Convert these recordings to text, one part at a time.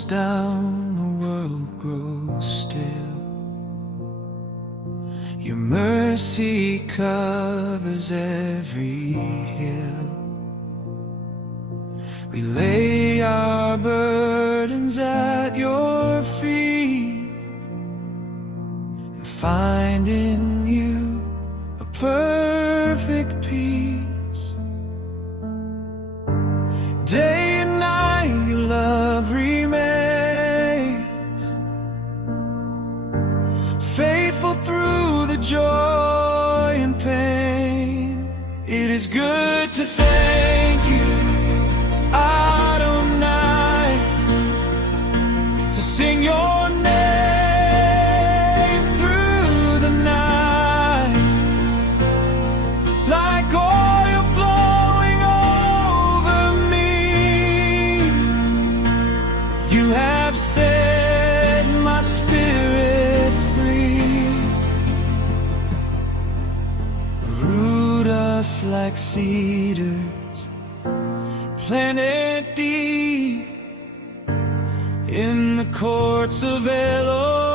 rolls down, the world grows still. Your mercy covers every hill. We lay our burdens at your feet and find in you a perfect peace. Day and night your love remains, faithful through the joy and pain. It is good to thank you, Adonai, to sing your name through the night, like oil flowing over me. You have set my spirit free. Root us like cedars, planted deep in the courts of Elohim.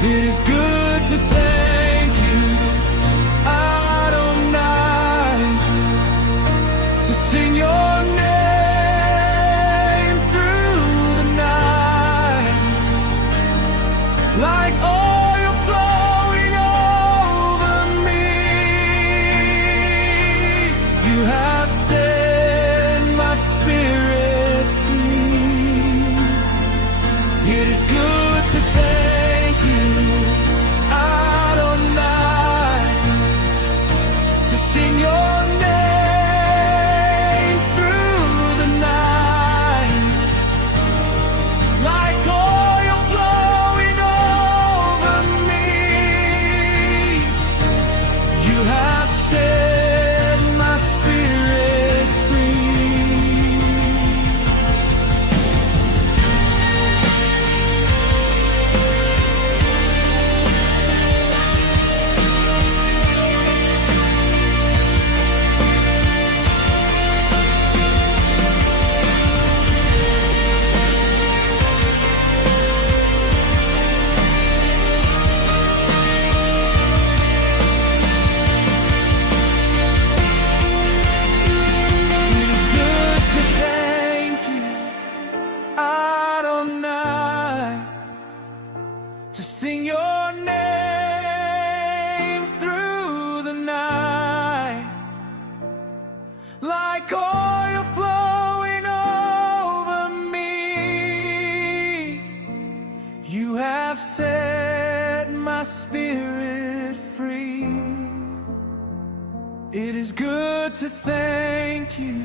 It is good to thank you, Adonai, to sing your name through the night, like oil flowing over me. You have set my spirit free. It is good to thank you, Adonai, to sing your name through the night, like oil flowing over me. You have set my spirit free. It is good to thank you, Adonai, to sing your name through the night, like oil flowing over me. You have set my spirit free. It is good to thank you,